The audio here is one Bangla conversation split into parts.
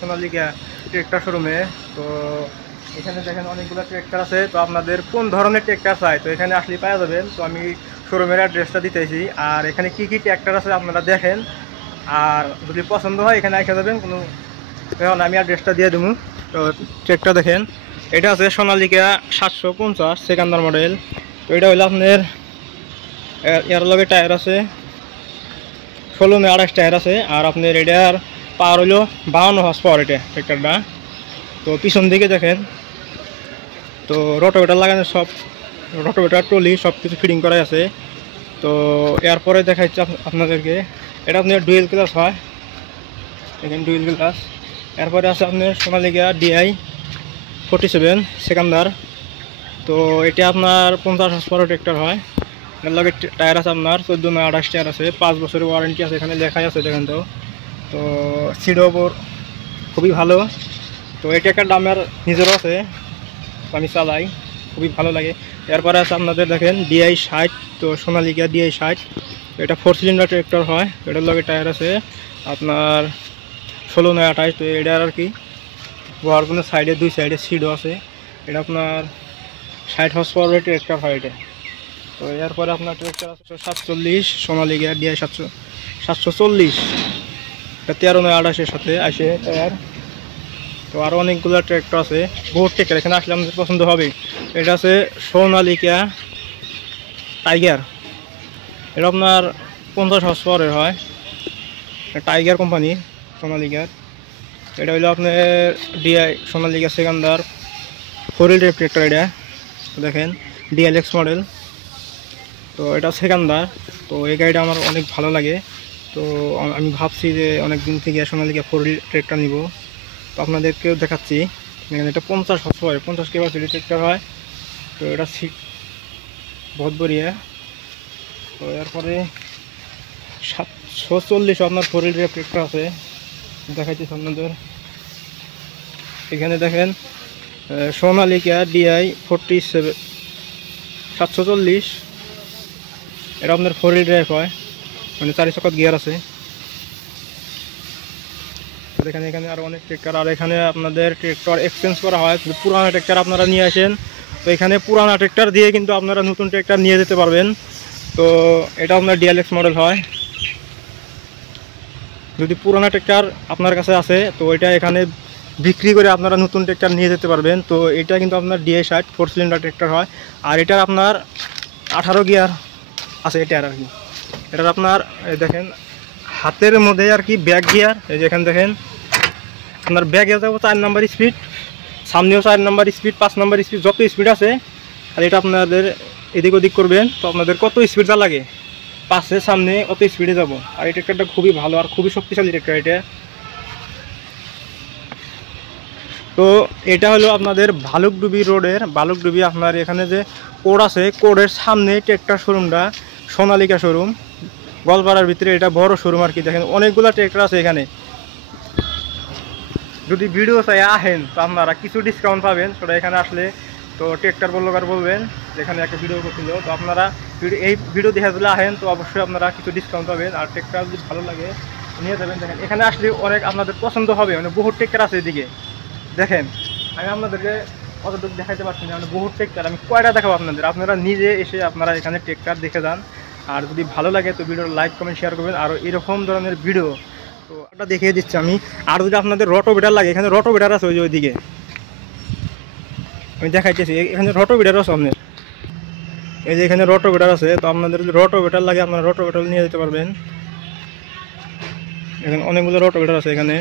সোনালিকা ট্রেক্টর শোরুমে। তো এখানে দেখেন অনেকগুলো ট্রেক্টর আছে। তো আপনাদের কোন ধরনের ট্রেক্টর চাই তো এখানে আসলে পাওয়া যাবেন। তো আমি শোরুমের অ্যাড্রেসটা দিতেছি, আর এখানে কি কি ট্রেক্টর আছে আপনারা দেখেন, আর যদি পছন্দ হয় এখানে আসে যাবেন। কোনো এখন আমি অ্যাড্রেসটা দিয়ে দেবো। তো ট্রেক্টর দেখেন, এটা আছে সোনালিকা 750 সেকেন্ডার মডেল। তো এটা হলো আপনার এর লগে টায়ার আছে 16 28 টায়ার আছে, আর আপনার এটার পাওয়ার হইলো 52 হর্স পাওয়ার এটা ট্রেক্টরটা। তো পিছন দিকে দেখেন, তো রোটোভেটার লাগানো, সব রোটোভেটার ট্রলি সব কিছু ফিটিং করাই আছে। তো এরপরে দেখাচ্ছি আপনাদেরকে, এটা আপনার ডুয়েল ক্লাস হয়, এখানে ডুয়েল ক্লাস। এরপরে আছে আপনার সোনালিকা DI 47 সেকেন্ডার। তো এটা আপনার 50 হর্স পাওয়ার ট্রেক্টর হয়। এর লগে টায়ার আছে আপনার 14 28 টায়ার আছে, 5 বছরের ওয়ারেন্টি আছে, এখানে লেখাই আছে দেখেন। তো তো সিডও খুবই ভালো। তো এটা একটা দামের নিজেরও আছে, আমি চালাই, খুবই ভালো লাগে। এরপরে আছে আপনাদের দেখেন DI 60। তো সোনালিকা DI 60, এটা 4 সিলিন্ডার ট্রেক্টর হয়। এটার লগে টায়ার আছে আপনার 16 28। তো এটার আর কি গোয়ার কোনো সাইডে 2 সাইডে সিডও আছে। এটা আপনার 60 হর্স পাওয়ারের ট্রেক্টর হয় এটা। তো এরপরে আপনার ট্রেক্টর আছে 740 সোনালিকা DI 740, এটা 13 28-এর সাথে আসে টায়ার। তো আরও অনেকগুলো ট্রেক্টর আছে, বহুত ট্রেক্টর, এখানে আসলে আমাদের পছন্দ হবে। এটা আছে সোনালিকা টাইগার, এটা আপনার 50 হর্স পাওয়ারের হয়, টাইগার কোম্পানি সোনালিকার। এটা হলো আপনার DI Sonalika সেকেন্ডার 4 wheel drive tractor. এটা দেখেন DLX মডেল। তো এটা সেকেন্ডার। তো এই গাড়িটা আমার অনেক ভালো লাগে। তো আমি ভাবছি যে অনেক দিন থেকে সোনালিকা 4 হুইল ট্রেক্টর নিব। তো আপনাদেরকেও দেখাচ্ছি, এখানে এটা 50 হর্স পাওয়ার 50 ক্যাপাসিটি ট্রেক্টর হয়। তো এটা সিট বহুত বড়িয়া। তো এরপরে 740 আপনার 4 হুইল ড্রাইভ ট্রেক্টর আছে, দেখাচ্ছি আপনাদের। এখানে দেখেন সোনালিকা DI 47 740, এটা আপনার 4 হুইল ড্রাইভ হয়, মানে 4 চাকাত গিয়ার আছে। এখানে আরও অনেক ট্রেক্টর, আর এখানে আপনাদের ট্রেক্টর এক্সচেঞ্জ করা হয়। পুরানো ট্রেক্টর আপনারা নিয়ে আসেন, তো এখানে পুরানো ট্রেক্টর দিয়ে কিন্তু আপনারা নতুন ট্রেক্টর নিয়ে যেতে পারবেন। তো এটা আপনার DLX মডেল হয়। যদি পুরানো ট্রেক্টর আপনার কাছে আছে তো এটা এখানে বিক্রি করে আপনারা নতুন ট্রেক্টর নিয়ে যেতে পারবেন। তো এটা কিন্তু আপনার DI 60 4 সিলিন্ডার ট্রেক্টর হয়, আর এটার আপনার 18 গিয়ার আছে এটার আর কি। এটার আপনার দেখেন হাতের মধ্যে আর কি ব্যাক গিয়ার, এই যে এখানে দেখেন আপনার ব্যাক গিয়ার যাবো 4 নম্বর স্পিড, সামনেও 4 নম্বর স্পিড, 5 নম্বর স্পিড, যত স্পিড আছে। আর এটা আপনাদের এদিক ওদিক করবেন, তো আপনাদের কত স্পিড যা লাগে পাশে সামনে অত স্পিডে যাব। আর এই ট্রেক্টরটা খুবই ভালো আর খুবই শক্তিশালী ট্রেক্টর এটা। তো এটা হলো আপনাদের ভালুকডুবি রোডের, ভালুকডুবি আপনার এখানে যে কোড আছে, কোডের সামনে ট্রেক্টর শোরুমটা সোনালিকা শোরুম, গলপাড়ার ভিতরে এটা বড় শোরুম আর কি। দেখেন অনেকগুলো ট্রেক্টর আছে এখানে। যদি ভিডিও চাই আহেন তো আপনারা কিছু ডিসকাউন্ট পাবেন সেটা এখানে আসলে। তো ট্রেক্টর বলবার বলবেন যেখানে একটা ভিডিও করছিল, তো আপনারা এই ভিডিও দেখে দিলে আহেন তো অবশ্যই আপনারা কিছু ডিসকাউন্ট পাবেন। আর ট্রেক্টর যদি ভালো লাগে নিয়ে যাবেন। দেখেন এখানে আসলে অনেক আপনাদের পছন্দ হবে, মানে বহুত ট্রেক্টর আছে এদিকে। দেখেন আমি আপনাদেরকে অতটুকু দেখাইতে পারছি না, মানে বহুত ট্রেক্টর, আমি কয়টা দেখাবো আপনাদের, আপনারা নিজে এসে আপনারা এখানে ট্রেক্টর দেখে যান। আর যদি ভালো লাগে তো ভিডিওর লাইক কমেন্ট শেয়ার করবেন। আর এরকম ধরনের ভিডিও তো ওটা দেখিয়ে দিচ্ছি আমি। আর যদি আপনাদের রোটোভেটার লাগে, এখানে রোটোভেটার আছে ওইদিকে আমি দেখাইতেছি। এখানে রোটোভেটার আছে আপনার, এই যে এখানে রোটোভেটার আছে। তো আপনাদের যদি রোটোভেটার লাগে আপনারা রোটোভেটার নিয়ে যেতে পারবেন। এখানে অনেকগুলো রোটোভেটার আছে এখানে।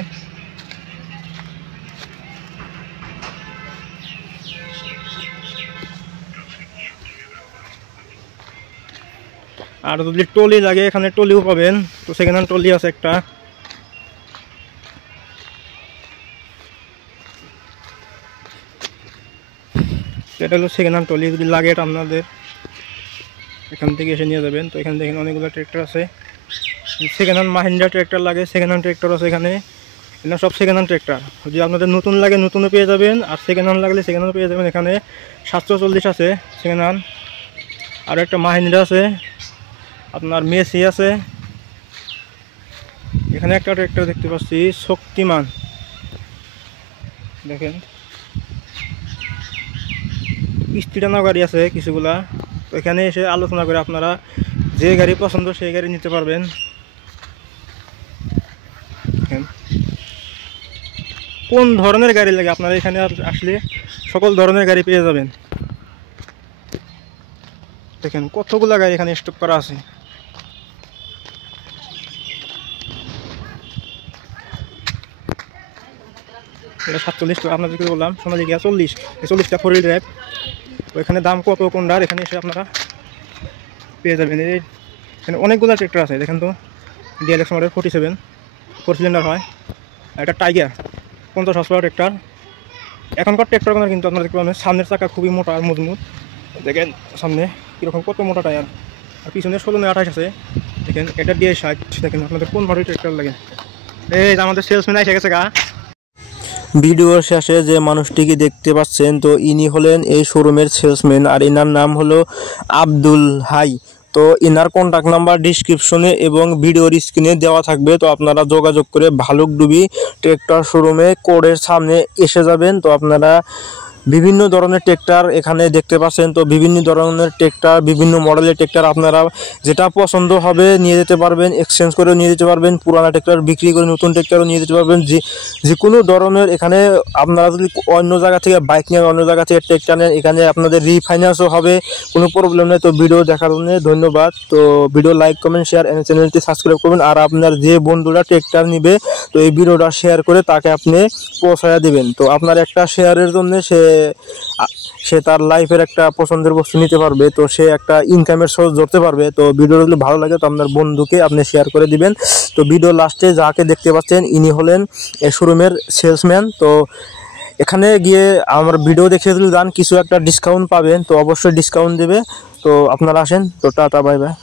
আর যদি টলি লাগে এখানে টলিও পাবেন, তো সেখানে টলি আছে একটা। এটা হলো সেকেন্ড হ্যান্ড টলি, যদি লাগে এটা আপনাদের এখান থেকে এসে নিয়ে যাবেন। তো এখানে দেখেন অনেকগুলো ট্রেক্টর আছে। সেকেন্ড হ্যান্ড মাহিন্দ্রা ট্রেক্টর লাগে, সেকেন্ড হ্যান্ড ট্রেক্টর আছে এখানে। এখানে সব সেকেন্ড হ্যান্ড ট্রেক্টর, যদি আপনাদের নতুন লাগে নতুনও পেয়ে যাবেন, আর সেকেন্ড হ্যান্ড লাগলে সেকেন্ড হ্যান্ড পেয়ে যাবেন। এখানে 740 আছে সেকেন্ড হ্যান্ড, আর একটা মাহিন্দ্রা আছে, আপনার মেসি আছে। এখানে একটা ট্রেক্টর দেখতে পাচ্ছি শক্তিমান, দেখেন কিস্তি টানা গাড়ি আছে কিছুগুলা, তো এখানে এসে আলোচনা করে আপনারা যে গাড়ি পছন্দ সেই গাড়ি নিতে পারবেন। কোন ধরনের গাড়ি লাগে আপনারা এখানে আসলে সকল ধরনের গাড়ি পেয়ে যাবেন। দেখেন কতগুলা গাড়ি এখানে স্টক করা আছে। এটা 47, তো আপনাদেরকে বললাম সোনালিকা 40টা 4 ড্রাইভ। তো এখানে দাম কত কোনটার এখানে এসে আপনারা পেয়ে যাবেন। এখানে অনেকগুলো ট্র্যাক্টর আছে, দেখেন তো ডিএলএক্স মডেল 47 4 সিলিন্ডার হয়। একটা টাইগার 50 হর্স পাওয়ার ট্র্যাক্টর। এখনকার ট্র্যাক্টরগুলো কিন্তু আপনারা দেখতে পাবেন সামনের চাকা খুবই মোটা আর মজবুত। দেখেন সামনে কীরকম কত মোটা টায়ার, আর পিছনে 16-28 আছে। দেখেন এটা দিয়ে 60। দেখেন আপনাদের কোন ভাবে ট্র্যাক্টর লাগে। এই আমাদের সেলসম্যান এসে গেছে গা। ভিডিওর শেষে যে মানুষটিকে দেখতে পাচ্ছেন, তো ইনি হলেন এই শোরুমের সেলসম্যান, আর ইনার নাম হলো আব্দুল হাই। তো ইনার কন্ট্যাক্ট নাম্বার ডিসক্রিপশনে এবং ভিডিওর স্ক্রিনে দেওয়া থাকবে। তো আপনারা যোগাযোগ করে ভালুকডুবি ট্র্যাক্টর শোরুমে কোডের সামনে এসে যাবেন। তো আপনারা বিভিন্ন ধরনের ট্র্যাক্টর এখানে দেখতে পাচ্ছেন। তো বিভিন্ন ধরনের ট্র্যাক্টর, বিভিন্ন মডেলের ট্র্যাক্টর আপনারা যেটা পছন্দ হবে নিয়ে যেতে পারবেন, এক্সচেঞ্জ করেও নিয়ে যেতে পারবেন, পুরানো ট্র্যাক্টর বিক্রি করে নতুন ট্র্যাক্টরও নিয়ে যেতে পারবেন। যে কোনো ধরনের এখানে আপনারা যদি অন্য জায়গা থেকে বাইক নেন, অন্য জায়গা থেকে ট্র্যাক্টর নেন, এখানে আপনাদের রিফাইন্যান্সও হবে, কোনো প্রবলেম নেই। তো ভিডিও দেখার জন্য ধন্যবাদ। তো ভিডিও লাইক কমেন্ট শেয়ার এবং চ্যানেলটি সাবস্ক্রাইব করবেন। আর আপনার যে বন্ধুরা ট্র্যাক্টর নিবে, তো এই ভিডিওটা শেয়ার করে তাকে আপনি পৌঁছায়া দেবেন। তো আপনার একটা শেয়ারের জন্য সে তার লাইফের একটা পছন্দের বস্তু নিতে পারবে, তো সে একটা ইনকামের সোর্স ধরতে পারবে। তো ভিডিওটা যদি ভালো লাগে তো আপনার বন্ধুকে আপনি শেয়ার করে দিবেন। তো ভিডিও লাস্টে যাকে দেখতে পাচ্ছেন ইনি হলেন এই শোরুমের সেলসম্যান। তো এখানে গিয়ে আমার ভিডিও দেখে যদি যান কিছু একটা ডিসকাউন্ট পাবেন, তো অবশ্যই ডিসকাউন্ট দেবে। তো আপনারা আসেন। তো টাটা, বাই বাই।